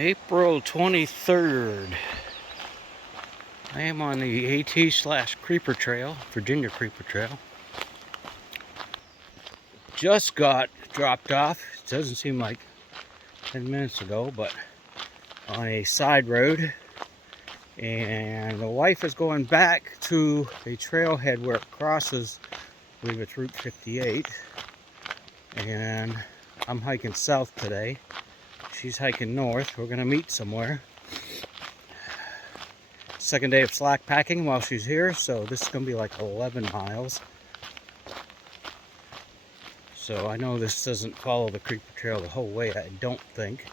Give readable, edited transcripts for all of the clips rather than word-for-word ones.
April 23rd. I am on the AT/Creeper Trail, Virginia Creeper Trail. Just got dropped off, it doesn't seem like 10 minutes ago, but on a side road. And the wife is going back to a trailhead where it crosses, I believe it's Route 58. And I'm hiking south today. She's hiking north. We're gonna meet somewhere. Second day of slack packing while she's here, so this is gonna be like 11 miles. So I know this doesn't follow the Creeper Trail the whole way, I don't think.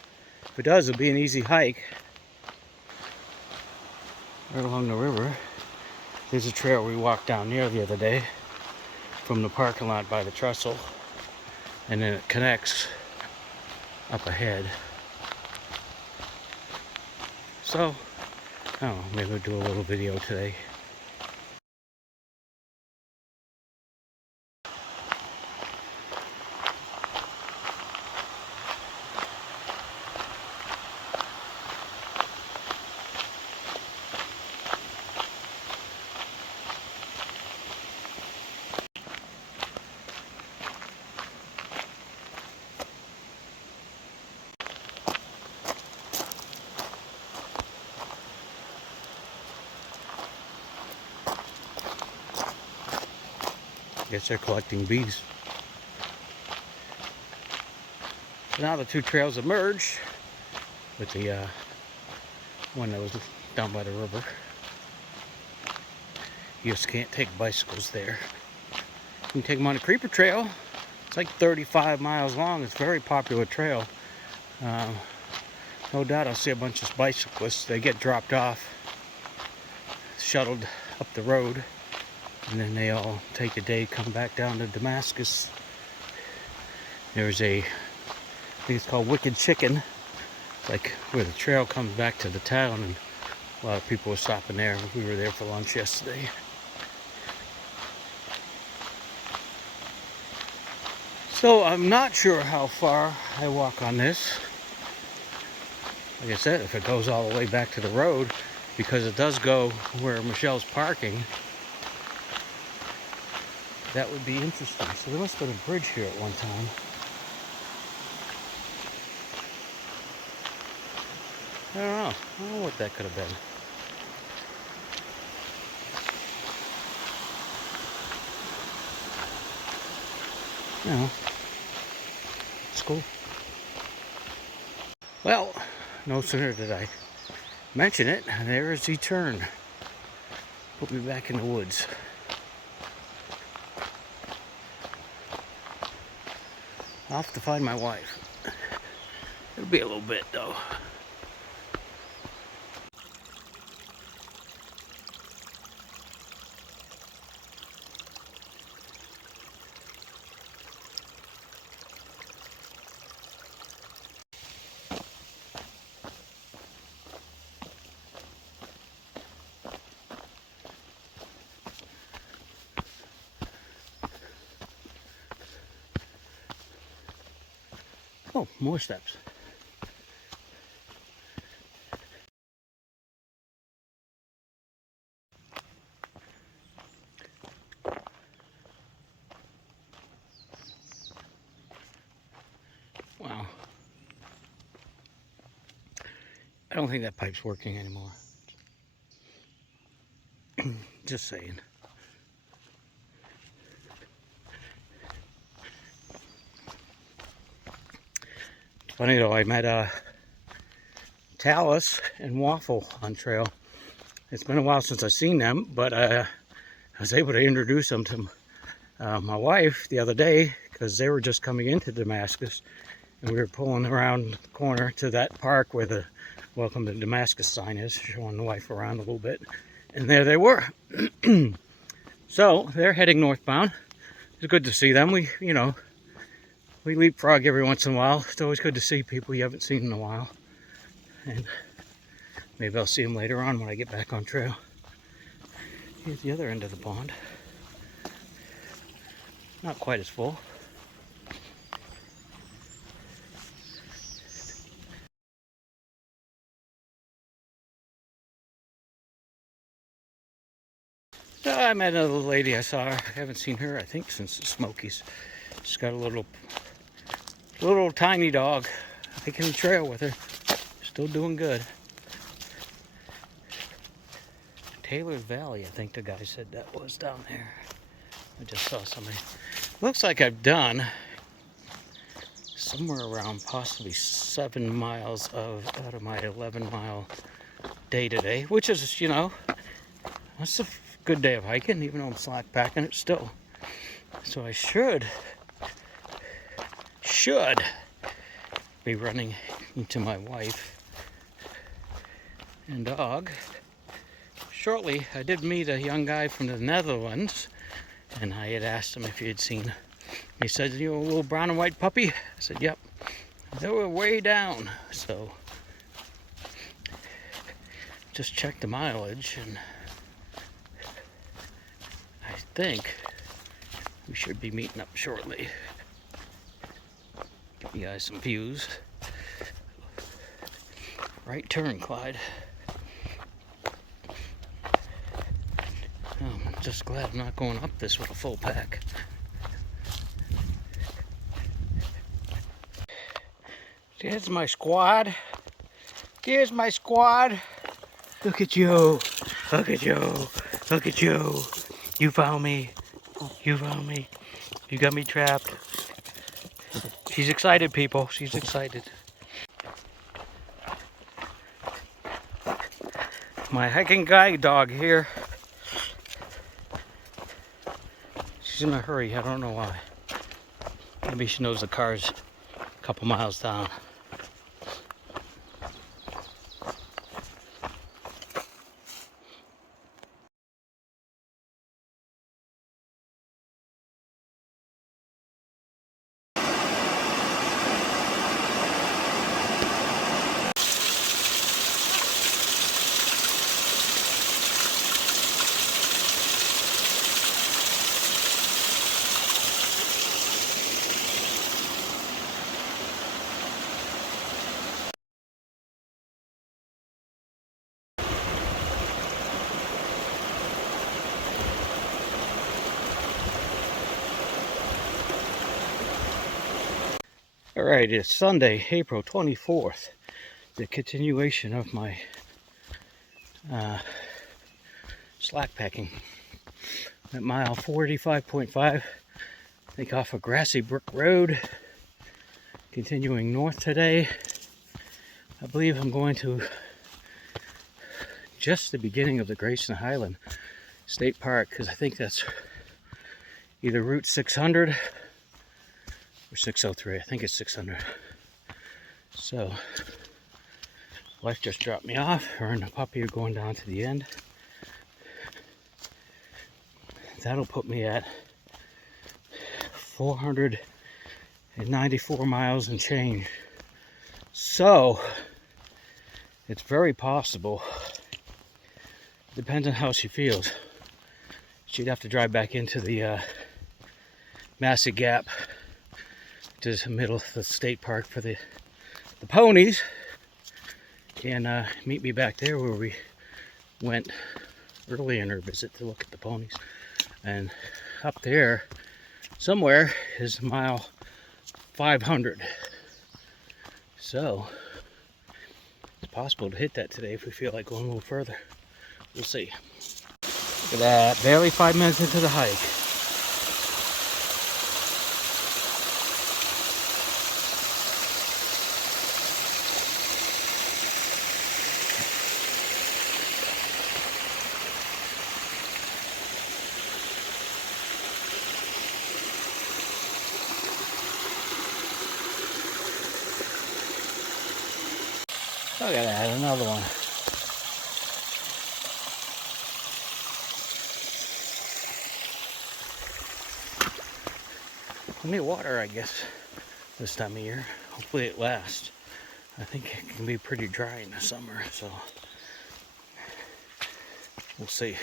If it does, it'll be an easy hike. Right along the river, there's a trail we walked down near the other day from the parking lot by the trestle, and then it connects up ahead. So, I don't know, maybe we'll do a little video today. Guess they're collecting bees. So now the two trails have merged with the one that was down by the river. You just can't take bicycles there. You can take them on the Creeper Trail. It's like 35 miles long. It's a very popular trail. No doubt I'll see a bunch of bicyclists. They get dropped off, shuttled up the road, and then they all take a day, come back down to Damascus. There's I think it's called Wicked Chicken. It's like where the trail comes back to the town, and a lot of people were stopping there. We were there for lunch yesterday. So I'm not sure how far I walk on this. Like I said, if it goes all the way back to the road, because it does go where Michelle's parking, that would be interesting. So there must have been a bridge here at one time. I don't know what that could have been. You know, it's cool. Well, no sooner did I mention it, and there is the turn. Put me back in the woods. I'll have to find my wife. It'll be a little bit though. Oh, more steps. Wow. I don't think that pipe's working anymore. Just saying. Funny though, I met Talus and Waffle on trail. It's been a while since I've seen them, but I was able to introduce them to my wife the other day, because they were just coming into Damascus, and we were pulling around the corner to that park where the Welcome to Damascus sign is, showing the wife around a little bit, and there they were. So they're heading northbound. It's good to see them. We leapfrog every once in a while. It's always good to see people you haven't seen in a while. And maybe I'll see them later on when I get back on trail. Here's the other end of the pond. Not quite as full. So I met another lady. I saw her. I haven't seen her, I think, since the Smokies. She's got a little tiny dog. Hiking the trail with her. Still doing good. Taylor's Valley, I think the guy said that was down there. I just saw somebody. Looks like I've done somewhere around possibly 7 miles out of my 11-mile day today, which is, that's a good day of hiking, even though I'm slack packing it still. So I should be running into my wife and dog shortly. I did meet a young guy from the Netherlands, and I had asked him if he had seen. He said, a little brown and white puppy? I said, yep. They were way down, so just checked the mileage, and I think we should be meeting up shortly. Give you guys some views. Right turn, Clyde. I'm just glad I'm not going up this with a full pack. Here's my squad. Here's my squad. Look at you. Look at you. Look at you. You found me. You found me. You got me trapped. She's excited, people. She's excited. My hiking guide dog here. She's in a hurry. I don't know why. Maybe she knows the car's a couple miles down. Alright, it's Sunday, April 24th. The continuation of my slack packing. At mile 45.5, I think off a grassy brick road. Continuing north today. I believe I'm going to just the beginning of the Grayson Highland State Park, because I think that's either Route 600 or 603. I think it's 600. So, wife just dropped me off. Her and the puppy are going down to the end. That'll put me at 494 miles and change. So, it's very possible, depends on how she feels, she'd have to drive back into the Massey Gap, which is the middle of the state park for the ponies, and meet me back there where we went early in her visit to look at the ponies. And up there somewhere is mile 500. So it's possible to hit that today if we feel like going a little further. We'll see. Look at that, barely 5 minutes into the hike. Look at that, another one. Plenty of water, I guess, this time of year. Hopefully it lasts. I think it can be pretty dry in the summer, so we'll see.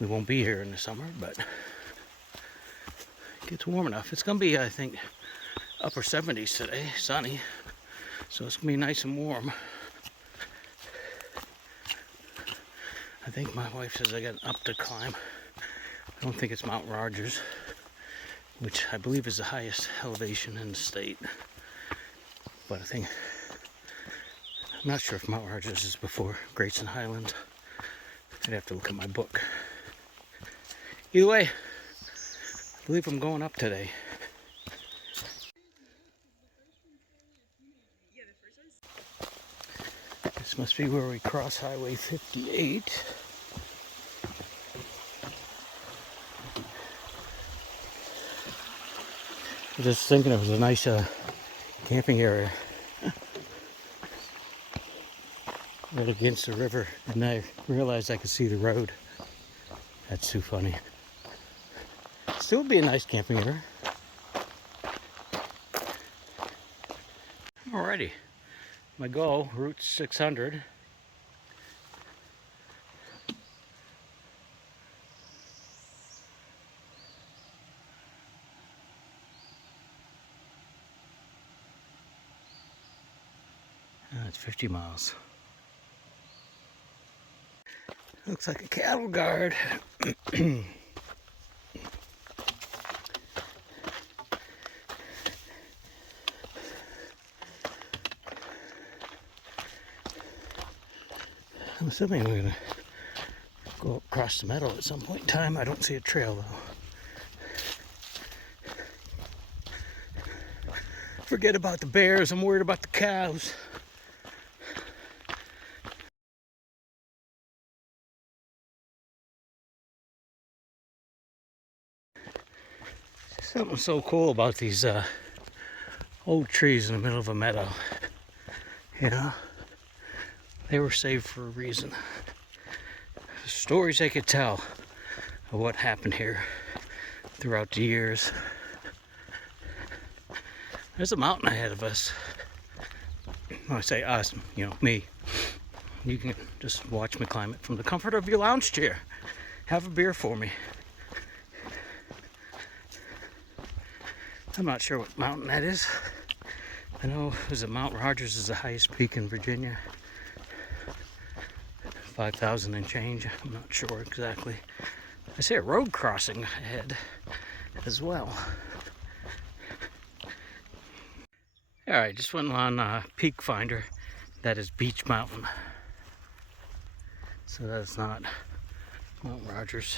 We won't be here in the summer, but it gets warm enough. It's gonna be, I think, upper 70s today, sunny, so it's gonna be nice and warm. I think my wife says I got up to climb. I don't think it's Mount Rogers, which I believe is the highest elevation in the state. But I think, I'm not sure if Mount Rogers is before Grayson Highlands. I'd have to look at my book. Either way, I believe I'm going up today. This must be where we cross Highway 58. I was just thinking it was a nice camping area right against the river, and I realized I could see the road. That's too funny. Still would be a nice camping area. Alrighty, my goal, Route 600. It's 50 miles. Looks like a cattle guard. I'm assuming we're gonna go across the meadow at some point in time. I don't see a trail though. Forget about the bears, I'm worried about the cows. Something so cool about these old trees in the middle of a meadow. You know, they were saved for a reason. The stories they could tell of what happened here throughout the years. There's a mountain ahead of us. When I say us, you know, me. You can just watch me climb it from the comfort of your lounge chair. Have a beer for me. I'm not sure what mountain that is. I know is it Mount Rogers is the highest peak in Virginia. 5,000 and change. I'm not sure exactly. I see a road crossing ahead as well. Alright, just went on Peak Finder. That is Beech Mountain. So that's not Mount Rogers.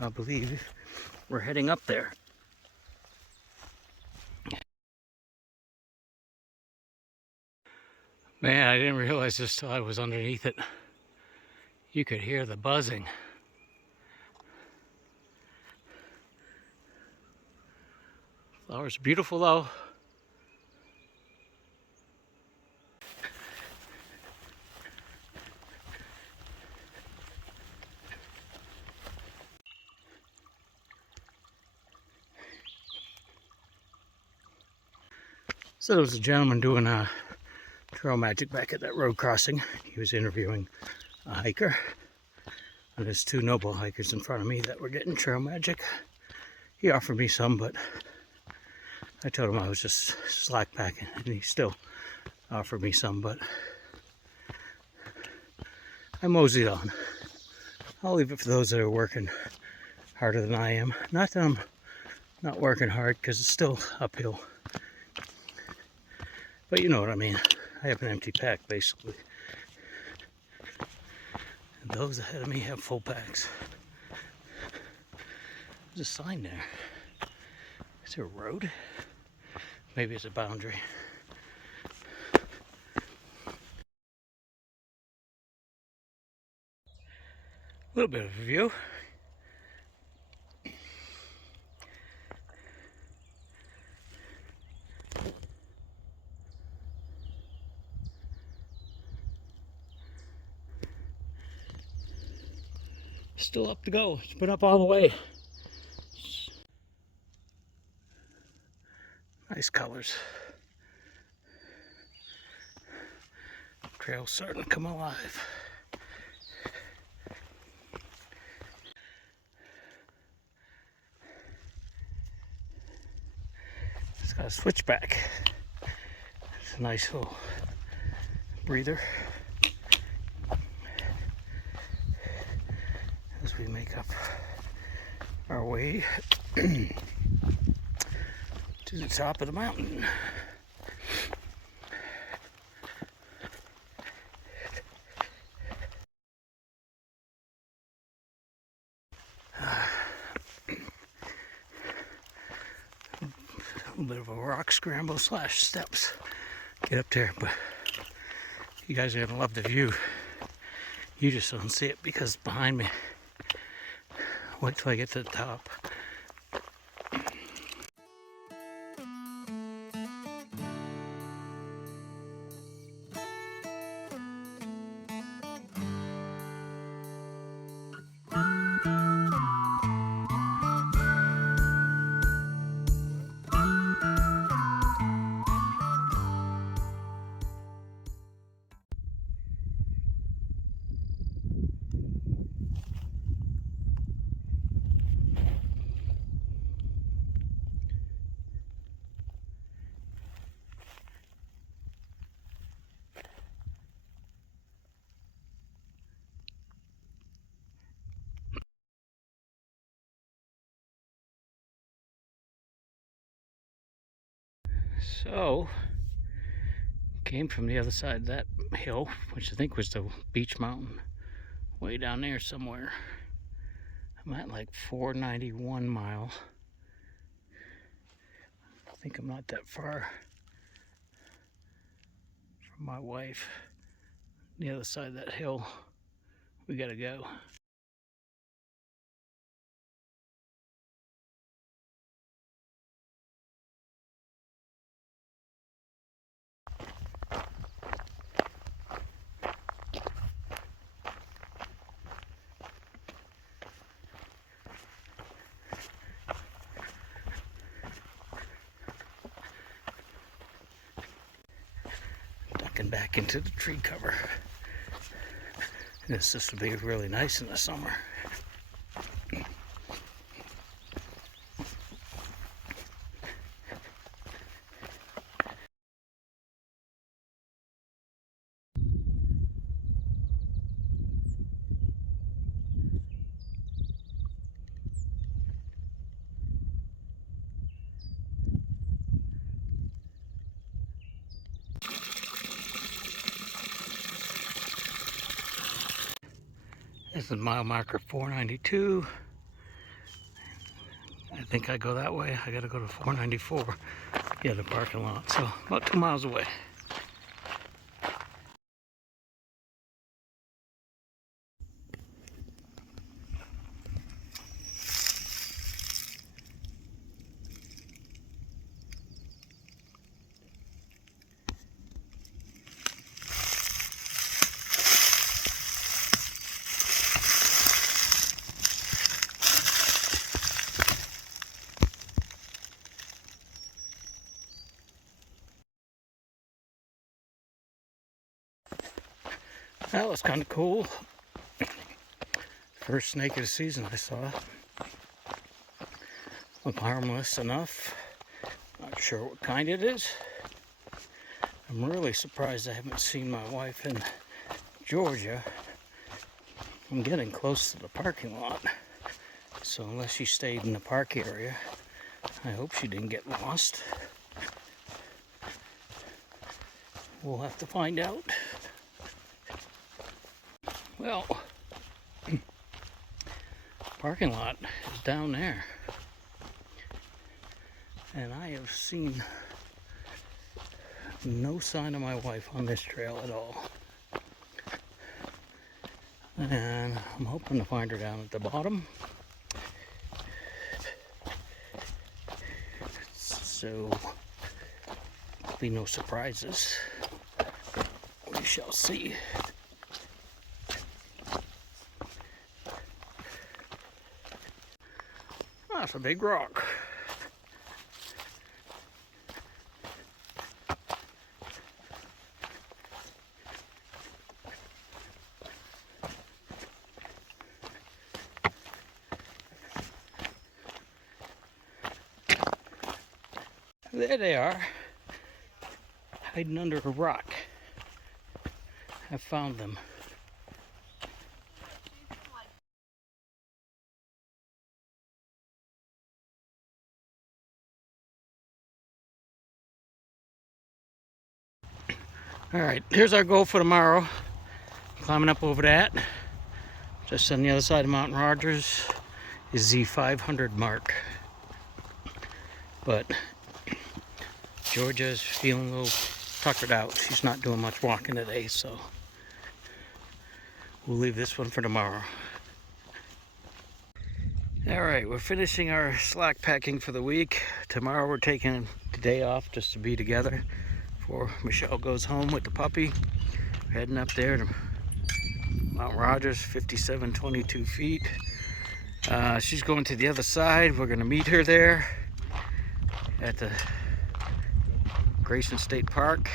I believe we're heading up there. Man, I didn't realize this till I was underneath it. You could hear the buzzing. Flowers are beautiful though. So there was a gentleman doing trail magic back at that road crossing. He was interviewing a hiker. And there's two noble hikers in front of me that were getting trail magic. He offered me some, but I told him I was just slack packing, and he still offered me some, but I moseyed on. I'll leave it for those that are working harder than I am. Not that I'm not working hard, because it's still uphill. But you know what I mean. I have an empty pack, basically. And those ahead of me have full packs. There's a sign there. Is there a road? Maybe it's a boundary. A little bit of a view. Still up to go. It's been up all the way. Nice colors. Trail's starting to come alive. It's got a switchback. It's a nice little breather as we make up our way to the top of the mountain. A little bit of a rock scramble / steps. Get up there, but you guys are gonna love the view. You just don't see it because it's behind me. Wait till I get to the top. So, came from the other side of that hill, which I think was the beach mountain, way down there somewhere. I'm at like 491 miles. I think I'm not that far from my wife. The other side of that hill, we gotta go. Ducking back into the tree cover. This would be really nice in the summer. This is mile marker 492. I think I go that way. I gotta go to 494. Yeah, the parking lot. So about 2 miles away. That was kind of cool. First snake of the season I saw. Looked harmless enough. Not sure what kind it is. I'm really surprised I haven't seen my wife in Georgia. I'm getting close to the parking lot. So unless she stayed in the park area, I hope she didn't get lost. We'll have to find out. Well, parking lot is down there. And I have seen no sign of my wife on this trail at all. And I'm hoping to find her down at the bottom. So, there'll be no surprises. We shall see. That's a big rock. There they are, hiding under a rock. I found them. All right, here's our goal for tomorrow. Climbing up over that. Just on the other side of Mount Rogers is the 500 mark. But Georgia's feeling a little tuckered out. She's not doing much walking today, so we'll leave this one for tomorrow. All right, we're finishing our slack packing for the week. Tomorrow we're taking the day off just to be together before Michelle goes home with the puppy. We're heading up there to Mount Rogers, 5722 feet. She's going to the other side. We're going to meet her there at the Grayson State Park,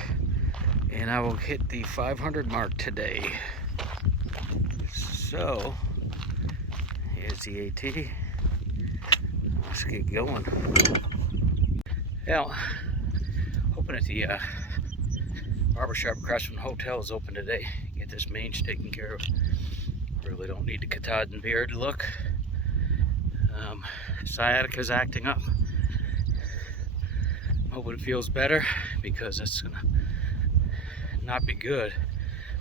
and I will hit the 500 mark today. So here's the AT. Let's get going. Well, hoping that the barbershop across from the hotel is open today. Get this mange taken care of. Really don't need the Katahdin beard look. Sciatica's acting up. Hoping it feels better, because it's gonna not be good.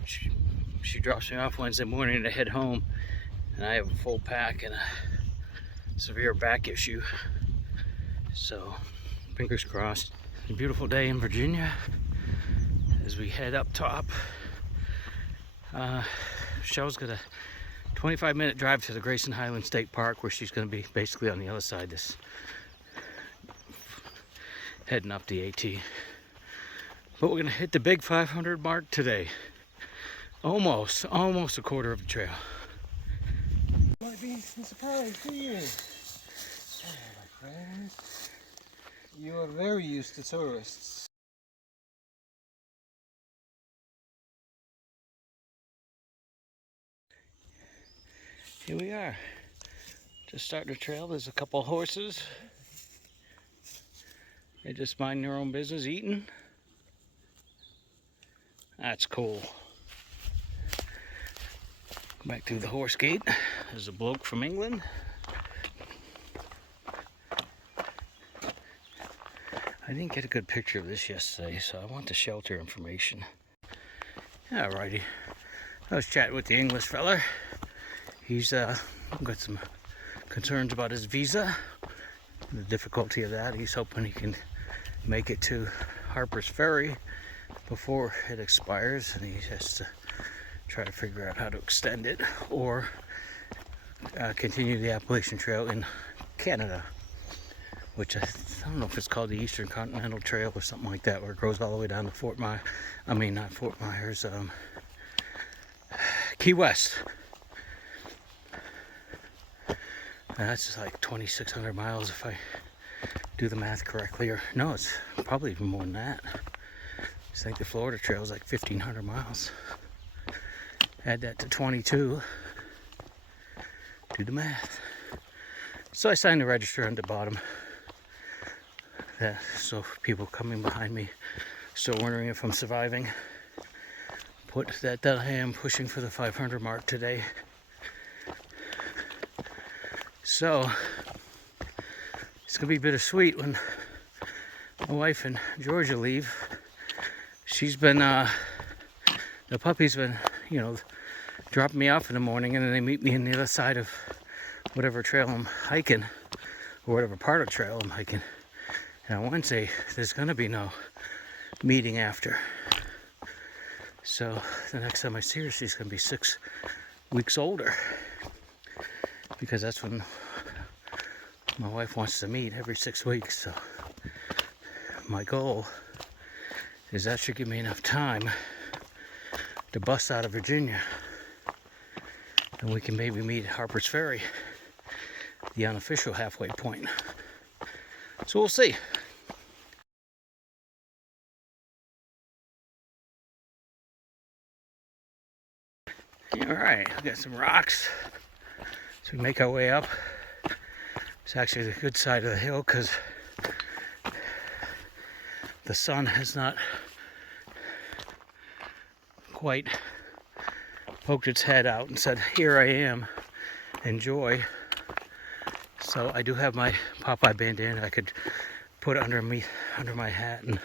She drops me off Wednesday morning to head home, and I have a full pack and a severe back issue. So fingers crossed. A beautiful day in Virginia as we head up top. Michelle's got a 25-minute drive to the Grayson Highland State Park, where she's going to be basically on the other side, this heading up the AT. But we're going to hit the big 500 mark today. Almost a quarter of the trail. Might be a surprise to you. Oh, my friend. You are very used to tourists. Here we are. Just starting the trail. There's a couple of horses. They just mind their own business, eating. That's cool. Back through the horse gate. There's a bloke from England. I didn't get a good picture of this yesterday, so I want the shelter information. Alrighty. I was chatting with the English fella. He's got some concerns about his visa, the difficulty of that. He's hoping he can make it to Harper's Ferry before it expires, and he has to try to figure out how to extend it or continue the Appalachian Trail in Canada, which I don't know if it's called the Eastern Continental Trail or something like that, where it goes all the way down to Fort Myers. I mean, not Fort Myers, Key West. That's like 2,600 miles if I do the math correctly, or no, it's probably even more than that. I think the Florida Trail is like 1,500 miles. Add that to 22. Do the math. So I signed the register on the bottom. So people coming behind me still wondering if I'm surviving. Put that I am pushing for the 500 mark today. So it's gonna be bittersweet when my wife and Georgia leave. She's been, the puppy's been, dropping me off in the morning, and then they meet me on the other side of whatever trail I'm hiking, or whatever part of trail I'm hiking. And on Wednesday, there's gonna be no meeting after. So the next time I see her, she's gonna be 6 weeks older, because that's when my wife wants to meet, every 6 weeks. So my goal is that should give me enough time to bust out of Virginia, and we can maybe meet at Harper's Ferry, the unofficial halfway point. So we'll see. All right, we got some rocks, so we make our way up. It's actually the good side of the hill, because the sun has not quite poked its head out and said, "Here I am, enjoy." So I do have my Popeye bandana I could put under my hat and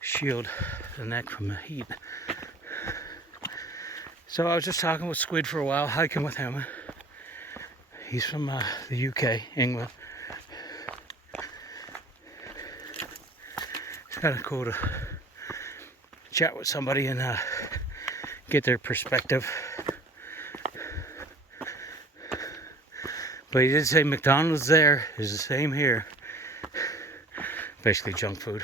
shield the neck from the heat. So I was just talking with Squid for a while, hiking with him. He's from the UK, England. It's kind of cool to chat with somebody and get their perspective. But he did say McDonald's there is the same here. Basically junk food.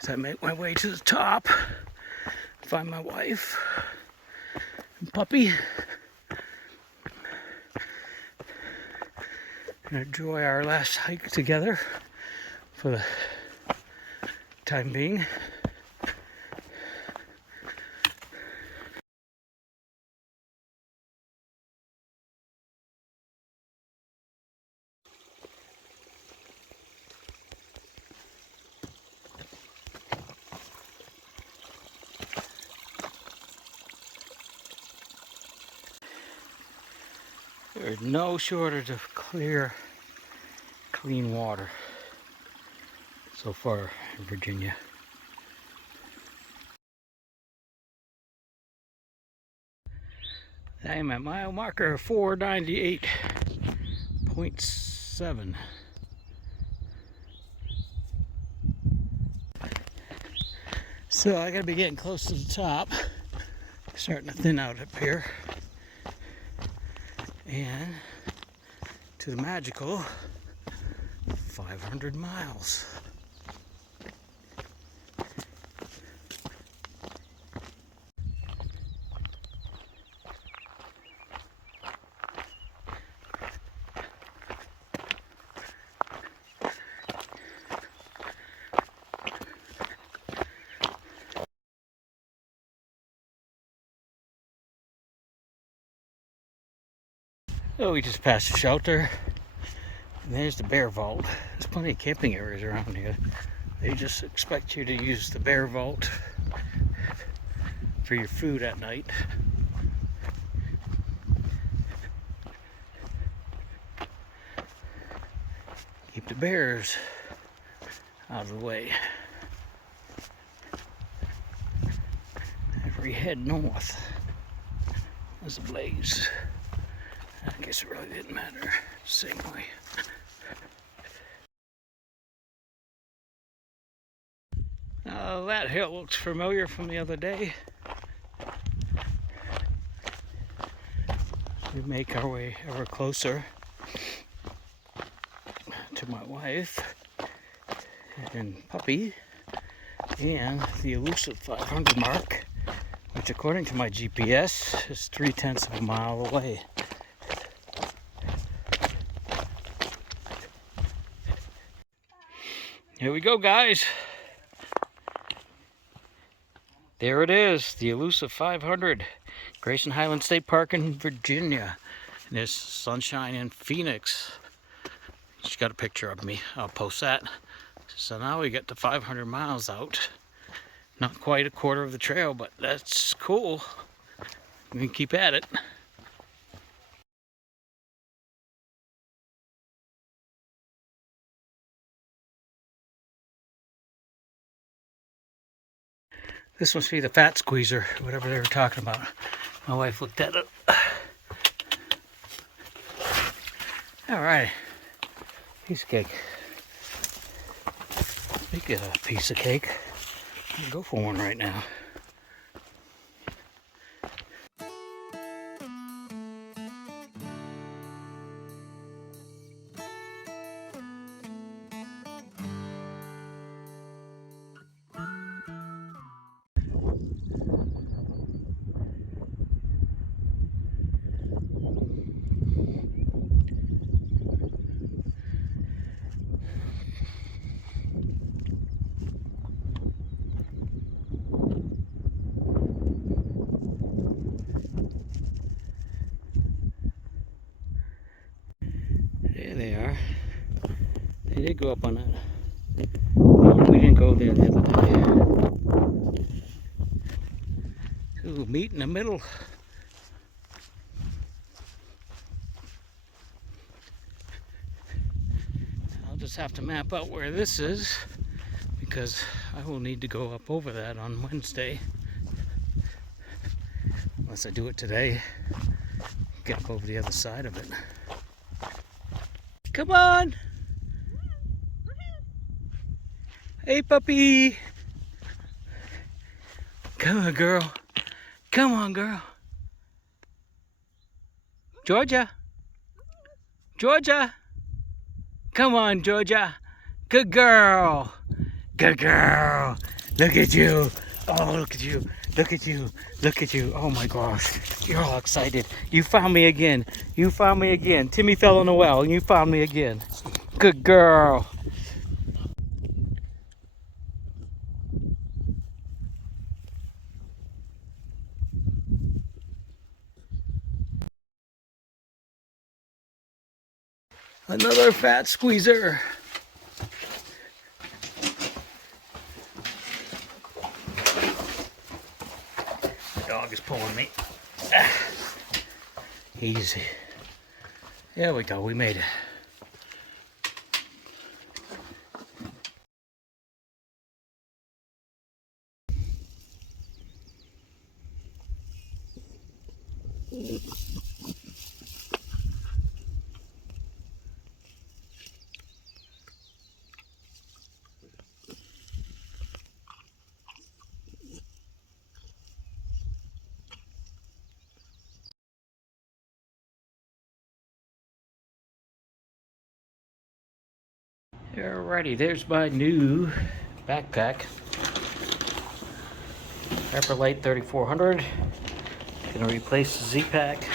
So I make my way to the top, find my wife and puppy, and enjoy our last hike together for the time being. There's no shortage of clear, clean water so far in Virginia. I am at mile marker 498.7. So I gotta be getting close to the top. Starting to thin out up here. And to the magical 500 miles. So we just passed a shelter, and there's the bear vault. There's plenty of camping areas around here. They just expect you to use the bear vault for your food at night. Keep the bears out of the way. As we head north, there's a blaze. I guess it really didn't matter. Same way. That hill looks familiar from the other day. We make our way ever closer to my wife and puppy and the elusive 500 mark, which according to my GPS is 3/10 of a mile away. Here we go, guys. There it is, the elusive 500, Grayson Highland State Park in Virginia. And there's sunshine in Phoenix. She got a picture of me. I'll post that. So now we get to 500 miles out. Not quite a quarter of the trail, but that's cool. We can keep at it. This must be the fat squeezer, whatever they were talking about. My wife looked at it. Alright. Piece of cake. Speaking of a piece of cake, I'll go for one right now. did go up on that. We didn't go there the other day. Ooh, meet in the middle. I'll just have to map out where this is because I will need to go up over that on Wednesday. Unless I do it today. Get up over the other side of it. Come on! Hey, puppy! Come on, girl. Come on, girl. Georgia. Georgia. Come on, Georgia. Good girl. Good girl. Look at you. Oh, look at you. Look at you. Look at you. Oh my gosh. You're all excited. You found me again. You found me again. Timmy fell in the well and you found me again. Good girl. Another fat squeezer. The dog is pulling me. Easy. There we go. We made it. Alrighty, there's my new backpack. Hyperlite 3400. Gonna replace the Z-Pack.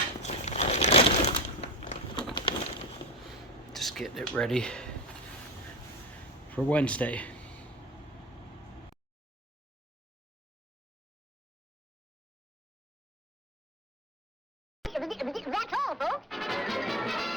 Just getting it ready for Wednesday. That's all, folks.